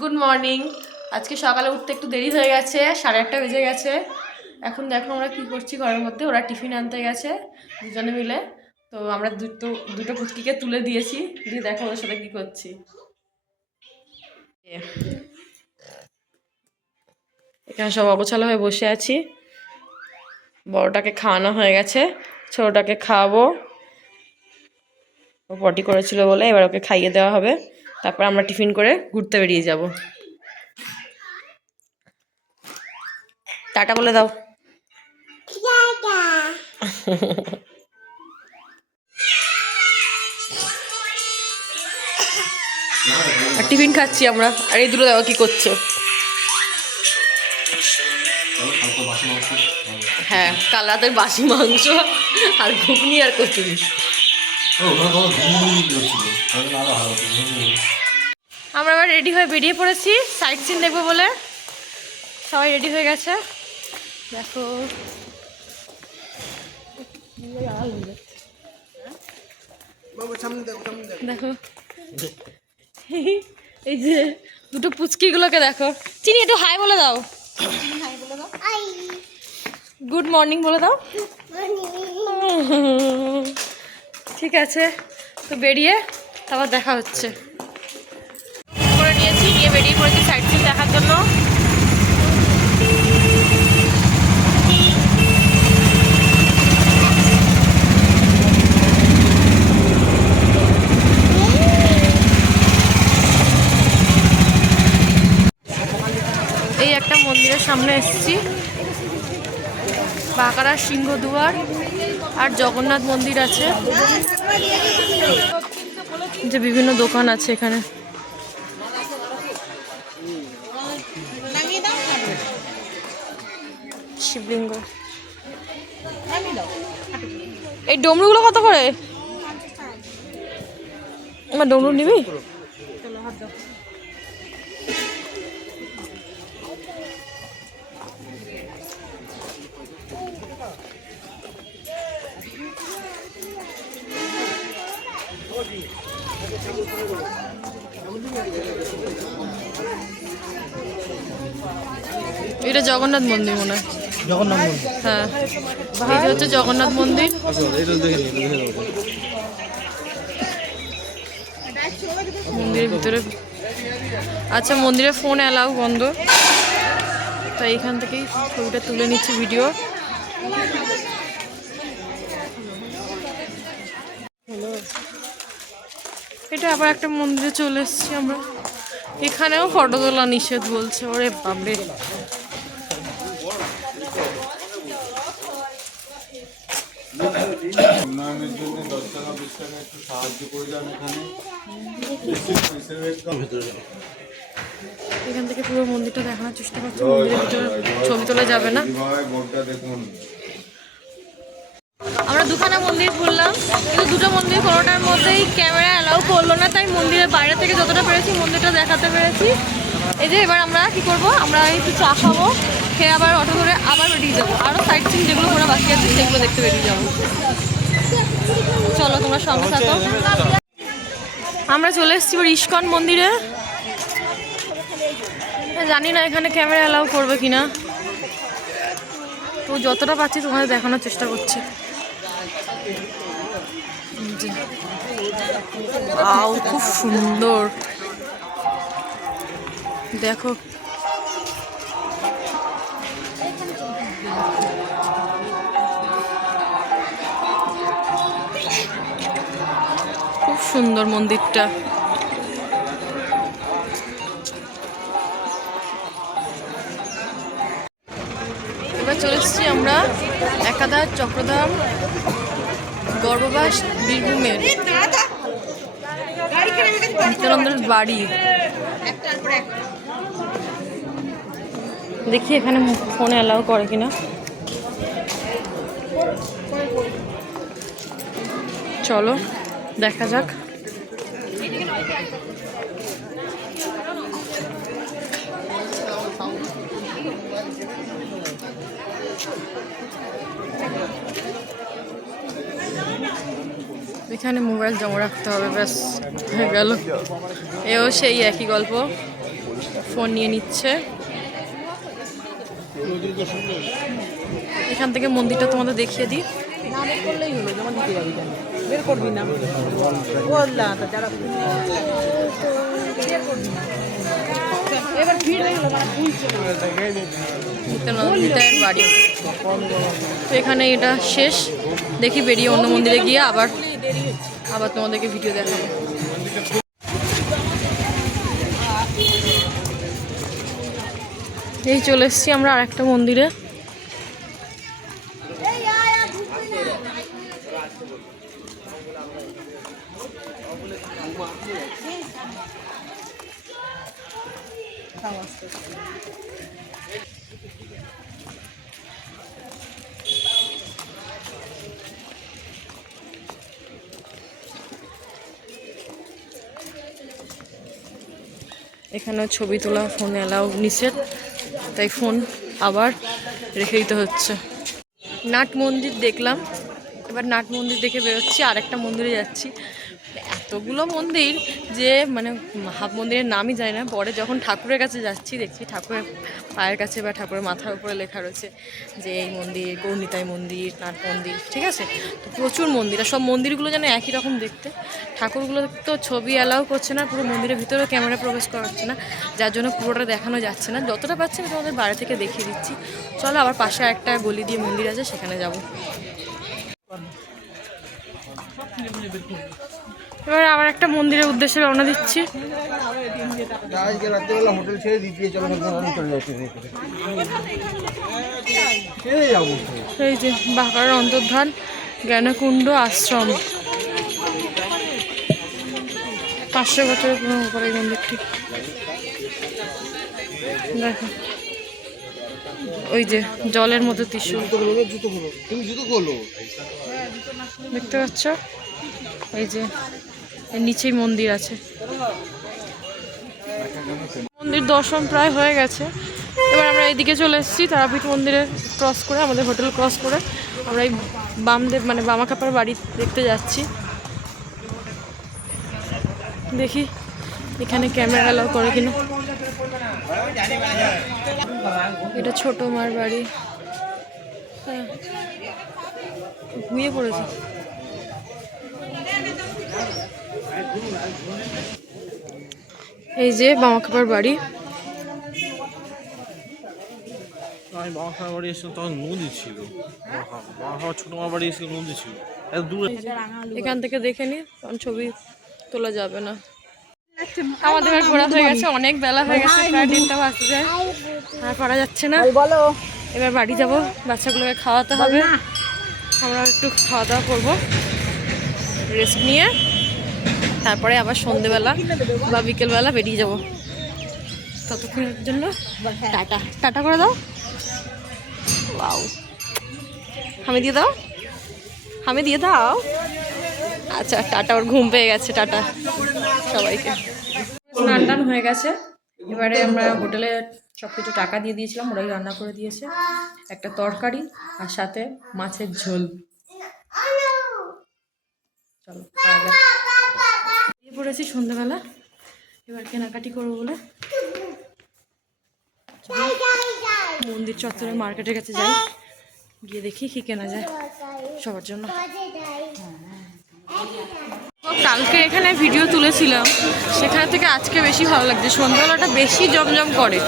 Good morning. আজকে সকালে উঠতে একটু দেরি হয়ে গেছে, 8:30 বেজে গেছে। এখন দেখো আমরা কি করছি ঘরের মধ্যে। ওরা টিফিন আনতে গেছে দুজনে মিলে, তো আমরা দুটো পুচকিকে তুলে দিয়েছি, দিয়ে দেখো ওদের সাথে কি করছি। এখানে সব অগোছালো হয়ে বসে আছি। বড়টাকে খাওয়ানো হয়ে গেছে, ছোটটাকে খাওয়াবো। ও পটি করেছিল বলে এবার ওকে খাইয়ে দেওয়া হবে, তারপর আমরা টিফিন করে ঘুরতে বেরিয়ে যাব। টাটা বলে দাও। আর টিফিন খাচ্ছি আমরা, আর এই দুটো দেখো কি করছে। হ্যাঁ, কাল রাতের বাসি মাংস আর ঘুগনি আর কচুরি। আমরা আবার রেডি হয়ে বেরিয়ে পড়েছি সাইট সিন দেখবো বলে। সবাই রেডি হয়ে গেছে, দেখো। দেখো এই যে দুটো পুচকিগুলোকে দেখো। চিনি একটু হাই বলে দাও। গুড মর্নিং বলে দাও। ঠিক আছে, তো বেরিয়ে তারপর দেখা হচ্ছে। করে নিয়েছি, নিয়ে বেরিয়ে পড়েছি সাইট সিন দেখার জন্য। এই একটা মন্দিরের সামনে এসেছি, বাঁকারা সিংহদুয়ার আর জগন্নাথ মন্দির আছে, যে বিভিন্ন দোকান আছে এখানে। শিবলিঙ্গ। এই ডমরুগুলো কত করে? আমার ডমরু নিবি? এটা জগন্নাথ মন্দির মনে হয়। জগন্নাথ মন্দির, হ্যাঁ, এটা হচ্ছে জগন্নাথ মন্দির। মন্দিরের ভিতরে আচ্ছা, মন্দিরে ফোন অ্যালাউ বন্ধ, তাই এখান থেকেই ছবিটা তুলে নিচ্ছি, ভিডিও। এটা আবার একটা মন্দিরে চলে এসেছি আমরা। এখানেও ফটো তোলা নিষেধ বলছে। ওরে বাপরে, উন্নয়নের জন্য 10 টাকা 20 টাকা একটু সাহায্য করে যান। এখান থেকে পুরো মন্দিরটা দেখানোর চেষ্টা করছি। মন্দিরের ভিতরে ছবি তোলা যাবে না। আমরা দুখানা মন্দির ঘুরলাম, কিন্তু দুটো মন্দির কোনোটার মধ্যেই ক্যামেরা অ্যালাউ করলো না, তাই মন্দিরের বাইরে থেকে যতটা পেরেছি মন্দিরটা দেখাতে পেরেছি। এই যে এবার আমরা কি করব, আমরা একটু চা খাবো, খেয়ে আবার অটো ধরে আবার বেরিয়ে যাবো। আরও সাইট সিন যেগুলো ঘোরা বাকি আছে সেগুলো দেখতে বেরিয়ে যাবো। চলো তোমরা সঙ্গে থাকো। আমরা চলে এসেছি এবার ইস্কন মন্দিরে। জানি না এখানে ক্যামেরা অ্যালাউ করবে কিনা, তো যতটা পাচ্ছি তোমাদের দেখানোর চেষ্টা করছি। খুব সুন্দর দেখো। খুব সুন্দর মন্দিরটা। এবার চলে এসেছি আমরা একাধার চক্রধাম গর্ভবাস বীরভূমের নিত্যানন্দের বাড়ি। দেখি এখানে ফোনে অ্যালাউ করে কিনা। চলো দেখা যাক। এখানে মোবাইল জমা রাখতে হবে, ব্যাস হয়ে গেল। এও সেই একই গল্প। ফোন নিয়ে নিচ্ছে। এখান থেকে মন্দিরটা তোমাদের দেখিয়ে দিই। না বের করলেই হলো, জমা দিতে যাবি কেন? বের করবি না বললা তো যারা বের করবি না। এবার ভিড় হয়ে গেল, মানে নিতাইয়ের বাড়ি। তো এখানে এটা শেষ, দেখি বেরিয়ে অন্য মন্দিরে গিয়ে আবার তোমাদেরকে ভিডিও দেখাবো। এই চলে এসেছি আমরা আরেকটা মন্দিরে। এখানেও ছবি তোলা ফোন অ্যালাউ নিষেধ, তাই ফোন আবার রেখে দিতে হচ্ছে। নাট মন্দির দেখলাম, এবার নাট মন্দির দেখে বেরোচ্ছি, আরেকটা মন্দিরে যাচ্ছি। এতগুলো মন্দির যে মানে মন্দিরের নামই জানি না। পরে যখন ঠাকুরের কাছে যাচ্ছি দেখছি ঠাকুরের পায়ের কাছে বা ঠাকুরের মাথার উপরে লেখা রয়েছে যে এই মন্দির গৌরনিতাই মন্দির, নাট মন্দির, ঠিক আছে। তো প্রচুর মন্দির, আর সব মন্দিরগুলো যেন একই রকম দেখতে। ঠাকুরগুলো তো ছবি অ্যালাউ করছে না, পুরো মন্দিরের ভিতরেও ক্যামেরা প্রবেশ করা হচ্ছে না, যার জন্য পুরোটা দেখানো যাচ্ছে না। যতটা পাচ্ছি আমি তোমাদের বাইরে থেকে দেখিয়ে দিচ্ছি। চলো আবার পাশে একটা গলি দিয়ে মন্দির আছে, সেখানে যাব। এবার আবার একটা মন্দিরের উদ্দেশ্যে রওনা দিচ্ছি। আজকে রাত্রেবেলা হোটেল ছেড়ে দিতে চলে যাচ্ছে। এই যে বাঁকুড়ার অন্তর্ধান জ্ঞানকুণ্ড আশ্রম, 500 বছরের পুরনো উপরে এই মন্দিরটি। দেখো ওই যে জলের মধ্যে ত্রিশূল দেখতে পাচ্ছ, এই যে এর নিচেই মন্দির আছে। মন্দির দর্শন প্রায় হয়ে গেছে। এবার আমরা এইদিকে চলে এসেছি তারাপীঠ মন্দিরে ক্রস করে, আমাদের হোটেল ক্রস করে আমরা এই বামদেব মানে বামাকাপার বাড়ি দেখতে যাচ্ছি। দেখি এখানে ক্যামেরা অ্যালাউ করে কিনা। এটা ছোট মার বাড়ি, হ্যাঁ ঘুমিয়ে পড়েছে। এই যে বামাকাপার বাড়ি। আমি বাবা বাড়ি এসেছিলাম তখন নদী ছিল, বাবা ছোট মা বাড়ি এসে নদী ছিল এত দূরে। এখান থেকে দেখে নি, কারণ ছবি তোলা যাবে না। আমাদের আর ঘোরা হয়ে গেছে, অনেক বেলা হয়ে গেছে, প্রায় 1টা বাজতে যায়, আর করা যাচ্ছে না। বলো এবার বাড়ি যাব, বাচ্চাগুলোকে খাওয়াতে হবে, আমরা একটু খাওয়া দাওয়া করবো, রেস্ট নিয়ে তারপরে আবার সন্ধেবেলা বা বিকেলবেলা বেরিয়ে যাব। ততক্ষণের জন্য টাটা টাটা করে দাও। ওয়াও, হামি দিয়ে দাও, হামি দিয়ে দাও। আচ্ছা টাটা, ওর ঘুম পেয়ে গেছে, টাটা সবাইকে। স্নান টান হয়ে গেছে, এবারে আমরা হোটেলে সব কিছু টাকা দিয়ে দিয়েছিলাম, ওরাই রান্না করে দিয়েছে, একটা তরকারি আর সাথে মাছের ঝোল। চলো দিয়ে পড়েছি সন্ধ্যেবেলা, এবার কেনাকাটি করবো বলে মন্দির চত্বরে মার্কেটের কাছে যাই, গিয়ে দেখি কি কেনা যায় সবার জন্য। কালকে এখানে ভিডিও তুলেছিলাম, সেখান থেকে আজকে বেশি ভালো লাগছে, সন্ধ্যাবেলাটা বেশি জমজম করে,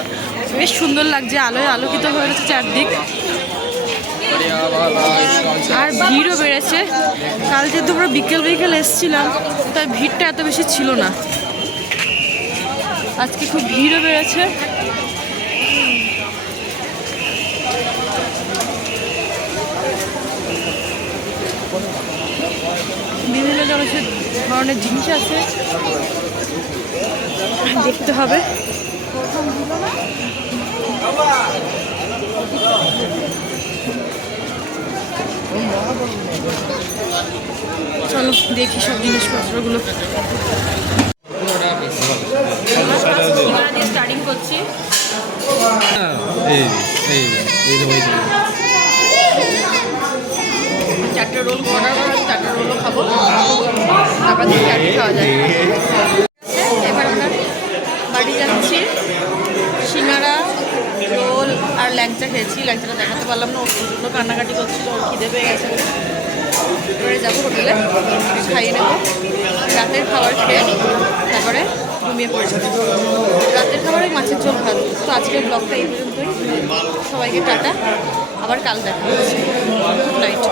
বেশ সুন্দর লাগছে, আলোয় আলোকিত হয়ে গেছে চারদিক, আর ভিড়ও বেড়েছে। কাল যেহেতু আমরা বিকেল এসেছিলাম, তাই ভিড়টা এত বেশি ছিল না, আজকে খুব ভিড়ও বেড়েছে। বিভিন্ন ধরনের জিনিস আছে, দেখতে হবে। চলো দেখি সব জিনিসপত্রগুলো। স্টার্টিং করছি, চারটে রোল অর্ডার করা, 4টা রোলও খাবো, তারপর দিয়ে চারটে খাওয়া যায়। এবার আমরা বাড়ি যাচ্ছি। সিঙ্গারা, রোল আর ল্যাংচা খেয়েছি। ল্যাংচাটা দেখাতে পারলাম না, ওর প্রচণ্ড কান্নাকাটি করছিল, ওর খিদে পেয়ে গেছে বলে। এবারে যাবো হোটেলে, খাইয়ে নেব, রাতের খাবার খেয়ে তারপরে ঘুমিয়ে পড়েছি। রাতের খাবারে মাছের ঝোল ভাত। তো আজকের ব্লগটা এই পর্যন্তই। সবাইকে টাটা, আবার কাল দেখা হচ্ছে। Good night.